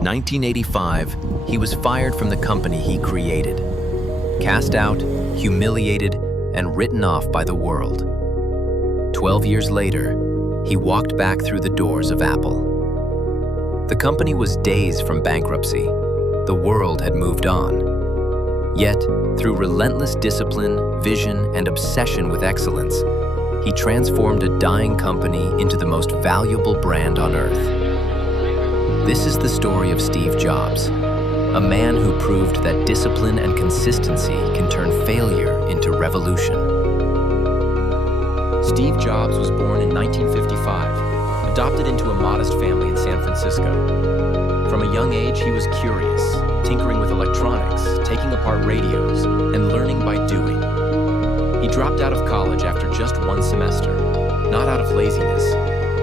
1985, he was fired from the company he created, cast out, humiliated, and written off by the world. 12 years later, he walked back through the doors of Apple. The company was days from bankruptcy. The world had moved on. Yet, through relentless discipline, vision, and obsession with excellence, he transformed a dying company into the most valuable brand on earth. This is the story of Steve Jobs, a man who proved that discipline and consistency can turn failure into revolution. Steve Jobs was born in 1955, adopted into a modest family in San Francisco. From a young age, he was curious, tinkering with electronics, taking apart radios, and learning by doing. He dropped out of college after just one semester, not out of laziness,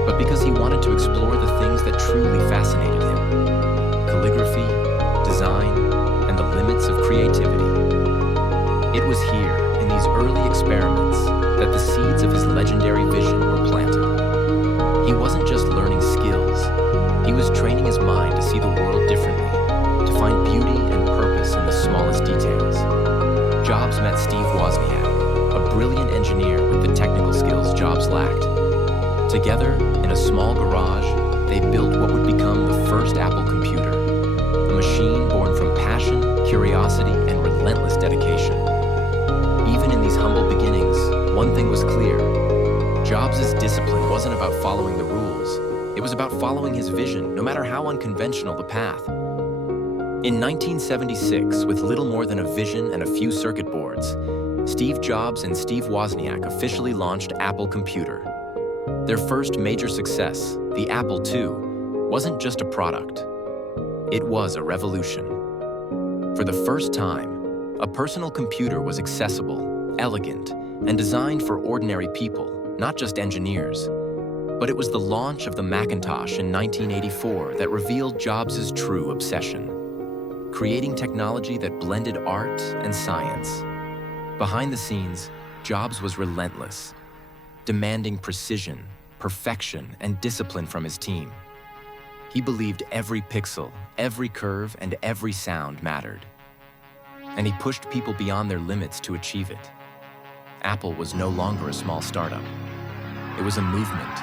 but because he wanted to explore the things that truly fascinated him: calligraphy, design, and the limits of creativity. It was here, in these early experiments, that the seeds of his legendary vision were planted. He wasn't just learning skills, he was training his mind to see the world differently, to find beauty and purpose in the smallest details. Jobs met Steve Wozniak, a brilliant engineer with the technical skills Jobs lacked. Together, in a small garage, they built what would become the first Apple computer, a machine born from passion, curiosity, and relentless dedication. Even in these humble beginnings, one thing was clear: Jobs' discipline wasn't about following the rules. It was about following his vision, no matter how unconventional the path. In 1976, with little more than a vision and a few circuit boards, Steve Jobs and Steve Wozniak officially launched Apple Computer. Their first major success, the Apple II, wasn't just a product. It was a revolution. For the first time, a personal computer was accessible, elegant, and designed for ordinary people, not just engineers. But it was the launch of the Macintosh in 1984 that revealed Jobs' true obsession: creating technology that blended art and science. Behind the scenes, Jobs was relentless, demanding precision, perfection, and discipline from his team. He believed every pixel, every curve, and every sound mattered. And he pushed people beyond their limits to achieve it. Apple was no longer a small startup. It was a movement,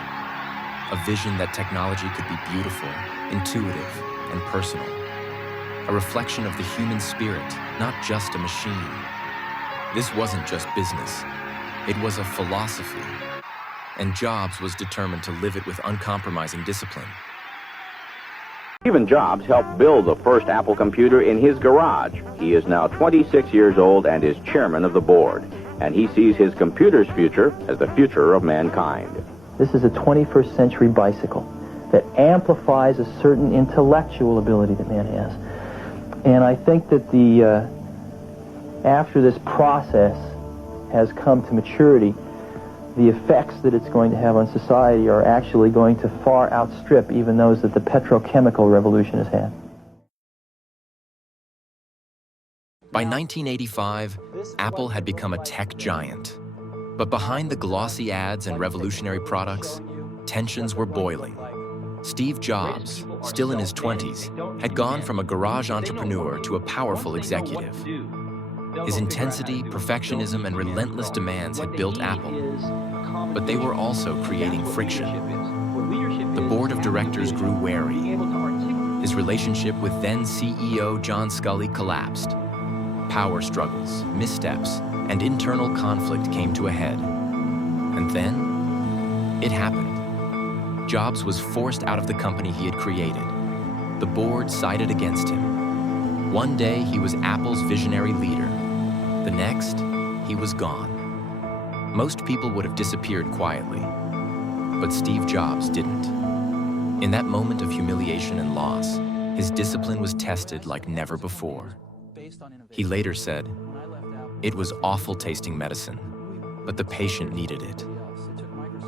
a vision that technology could be beautiful, intuitive, and personal. A reflection of the human spirit, not just a machine. This wasn't just business. It was a philosophy. And Jobs was determined to live it with uncompromising discipline. Steve Jobs helped build the first Apple computer in his garage. He is now 26 years old and is chairman of the board. And he sees his computer's future as the future of mankind. This is a 21st century bicycle that amplifies a certain intellectual ability that man has. And I think that after this process has come to maturity, the effects that it's going to have on society are actually going to far outstrip even those that the petrochemical revolution has had. By 1985, Apple had become a tech giant. But behind the glossy ads and revolutionary products, tensions were boiling. Steve Jobs, still in his 20s, had gone from a garage entrepreneur to a powerful executive. His intensity, perfectionism, and relentless demands had built Apple, but they were also creating friction. The board of directors grew wary. His relationship with then CEO John Sculley collapsed. Power struggles, missteps, and internal conflict came to a head. And then, it happened. Jobs was forced out of the company he had created. The board sided against him. One day, he was Apple's visionary leader. The next, he was gone. Most people would have disappeared quietly, but Steve Jobs didn't. In that moment of humiliation and loss, his discipline was tested like never before. He later said, "It was awful tasting medicine, but the patient needed it."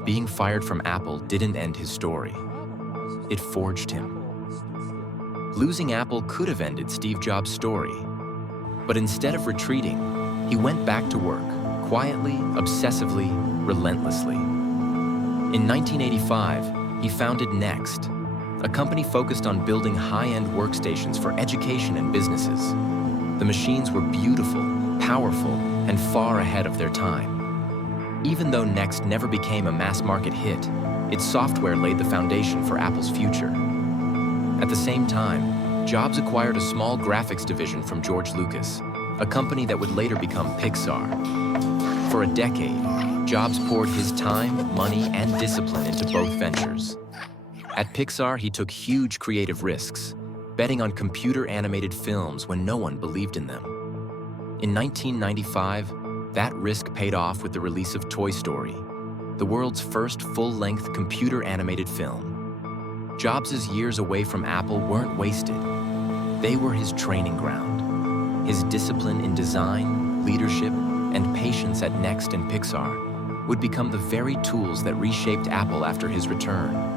Being fired from Apple didn't end his story. It forged him. Losing Apple could have ended Steve Jobs' story. But instead of retreating, he went back to work, quietly, obsessively, relentlessly. In 1985, he founded NeXT, a company focused on building high-end workstations for education and businesses. The machines were beautiful, powerful, and far ahead of their time. Even though NeXT never became a mass-market hit, its software laid the foundation for Apple's future. At the same time, Jobs acquired a small graphics division from George Lucas, a company that would later become Pixar. For a decade, Jobs poured his time, money, and discipline into both ventures. At Pixar, he took huge creative risks, betting on computer-animated films when no one believed in them. In 1995, that risk paid off with the release of Toy Story, the world's first full-length computer-animated film. Jobs' years away from Apple weren't wasted. They were his training ground. His discipline in design, leadership, and patience at NeXT and Pixar would become the very tools that reshaped Apple after his return.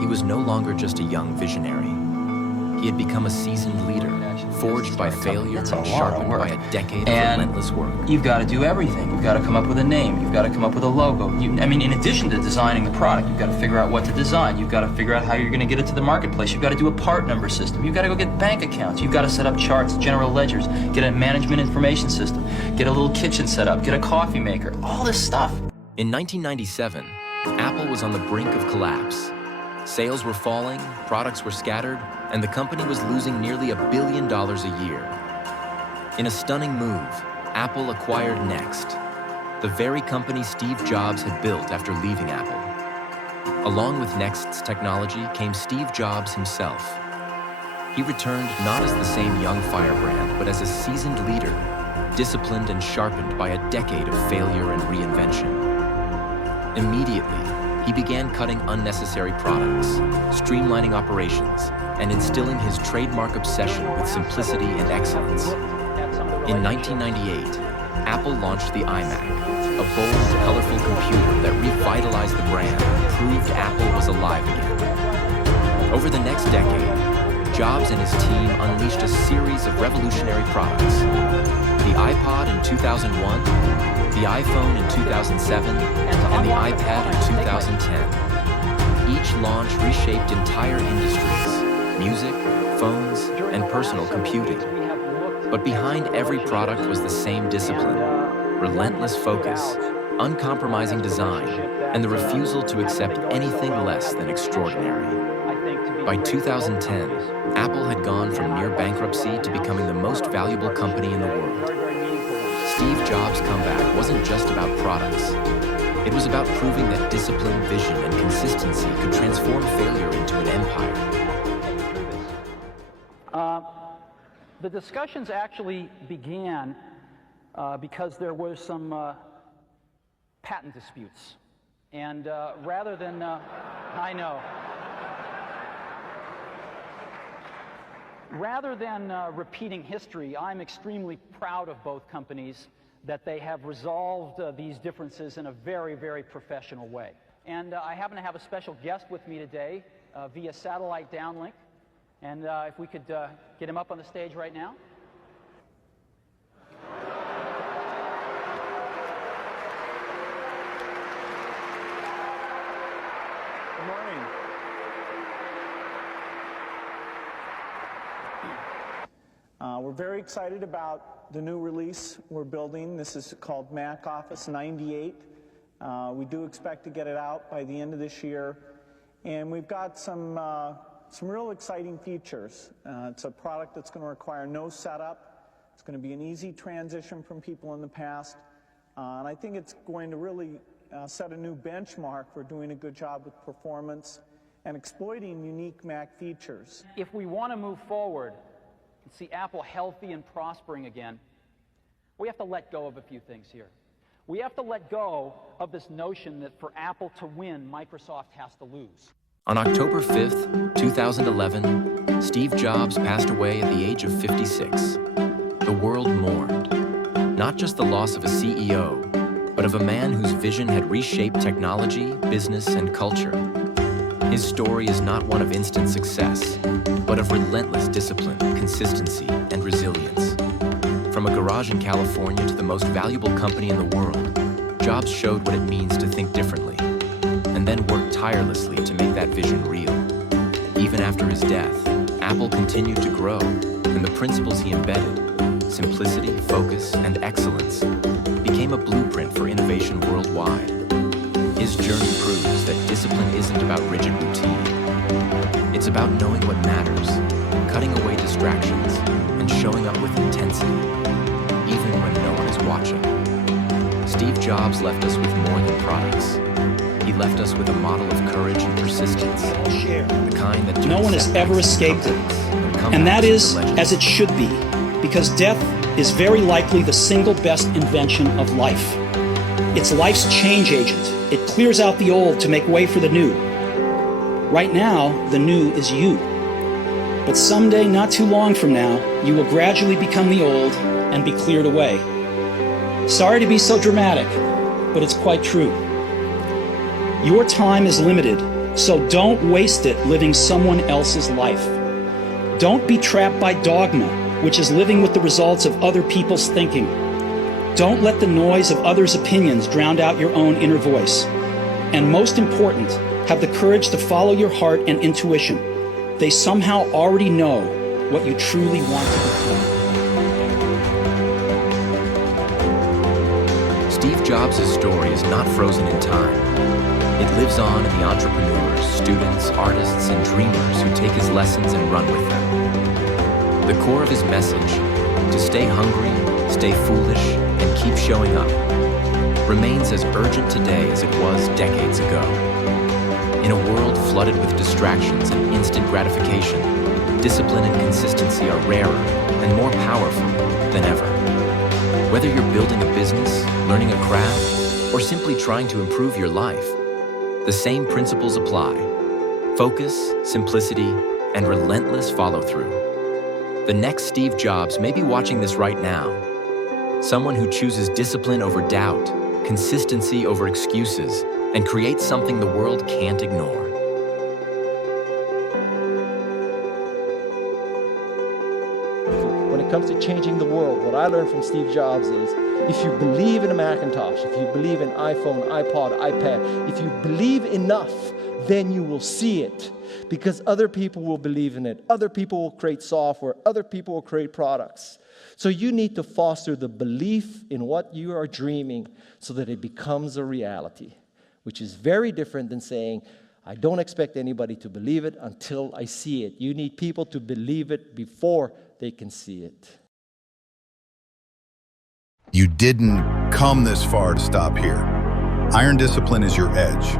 He was no longer just a young visionary. He had become a seasoned leader, forged by failure and sharpened by a decade of relentless work. You've got to do everything. You've got to come up with a name. You've got to come up with a logo. In addition to designing the product, you've got to figure out what to design. You've got to figure out how you're going to get it to the marketplace. You've got to do a part number system. You've got to go get bank accounts. You've got to set up charts, general ledgers, get a management information system, get a little kitchen set up, get a coffee maker, all this stuff. In 1997, Apple was on the brink of collapse. Sales were falling, products were scattered, and the company was losing nearly $1 billion a year. In a stunning move, Apple acquired NeXT, the very company Steve Jobs had built after leaving Apple. Along with NeXT's technology came Steve Jobs himself. He returned not as the same young firebrand, but as a seasoned leader, disciplined and sharpened by a decade of failure and reinvention. Immediately, he began cutting unnecessary products, streamlining operations, and instilling his trademark obsession with simplicity and excellence. In 1998, Apple launched the iMac, a bold, colorful computer that revitalized the brand and proved Apple was alive again. Over the next decade, Jobs and his team unleashed a series of revolutionary products. The iPod in 2001, the iPhone in 2007, and the iPad in 2010. Each launch reshaped entire industries, music, phones, and personal computing. But behind every product was the same discipline, relentless focus, uncompromising design, and the refusal to accept anything less than extraordinary. By 2010, Apple had gone from near bankruptcy to becoming the most valuable company in the world. Steve Jobs' comeback wasn't just about products. It was about proving that discipline, vision, and consistency could transform failure into an empire. The discussions actually began because there were some patent disputes. And rather than, I know. Rather than repeating history, I'm extremely proud of both companies that they have resolved these differences in a very, very professional way. And I happen to have a special guest with me today via satellite downlink. And if we could get him up on the stage right now. Good morning. We're very excited about the new release we're building. This is called Mac Office 98. We do expect to get it out by the end of this year. And we've got some real exciting features. It's a product that's going to require no setup. It's going to be an easy transition from people in the past. And I think it's going to really set a new benchmark for doing a good job with performance and exploiting unique Mac features. If we want to move forward and see Apple healthy and prospering again, we have to let go of a few things here. We have to let go of this notion that for Apple to win, Microsoft has to lose. On October 5th, 2011, Steve Jobs passed away at the age of 56. The world mourned, not just the loss of a CEO, but of a man whose vision had reshaped technology, business, and culture. His story is not one of instant success, but of relentless discipline, consistency, and resilience. From a garage in California to the most valuable company in the world, Jobs showed what it means to think differently, and then worked tirelessly to make that vision real. Even after his death, Apple continued to grow, and the principles he embedded, simplicity, focus, and excellence, became a blueprint for innovation worldwide. His journey proves that discipline isn't about rigid routine. It's about knowing what matters, cutting away distractions, and showing up with intensity, even when no one is watching. Steve Jobs left us with more than products. He left us with a model of courage and persistence, the kind that no one has ever escaped it. And that is as it should be, because death is very likely the single best invention of life. It's life's change agent. It clears out the old to make way for the new. Right now, the new is you. But someday, not too long from now, you will gradually become the old and be cleared away. Sorry to be so dramatic, but it's quite true. Your time is limited, so don't waste it living someone else's life. Don't be trapped by dogma, which is living with the results of other people's thinking. Don't let the noise of others' opinions drown out your own inner voice. And most important, have the courage to follow your heart and intuition. They somehow already know what you truly want to become. Steve Jobs' story is not frozen in time. It lives on in the entrepreneurs, students, artists, and dreamers who take his lessons and run with them. The core of his message, to stay hungry, stay foolish, and keep showing up, remains as urgent today as it was decades ago. In a world flooded with distractions and instant gratification, discipline and consistency are rarer and more powerful than ever. Whether you're building a business, learning a craft, or simply trying to improve your life, the same principles apply. Focus, simplicity, and relentless follow-through. The next Steve Jobs may be watching this right now. Someone who chooses discipline over doubt, consistency over excuses, and creates something the world can't ignore. When it comes to changing the world, what I learned from Steve Jobs is, if you believe in a Macintosh, if you believe in iPhone, iPod, iPad, if you believe enough, then you will see it. Because other people will believe in it. Other people will create software. Other people will create products. So you need to foster the belief in what you are dreaming so that it becomes a reality, which is very different than saying, I don't expect anybody to believe it until I see it. You need people to believe it before they can see it. You didn't come this far to stop here. Iron Discipline is your edge.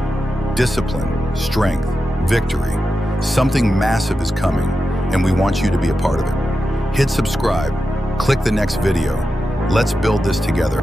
Discipline, strength, victory. Something massive is coming, and we want you to be a part of it. Hit subscribe, click the next video. Let's build this together.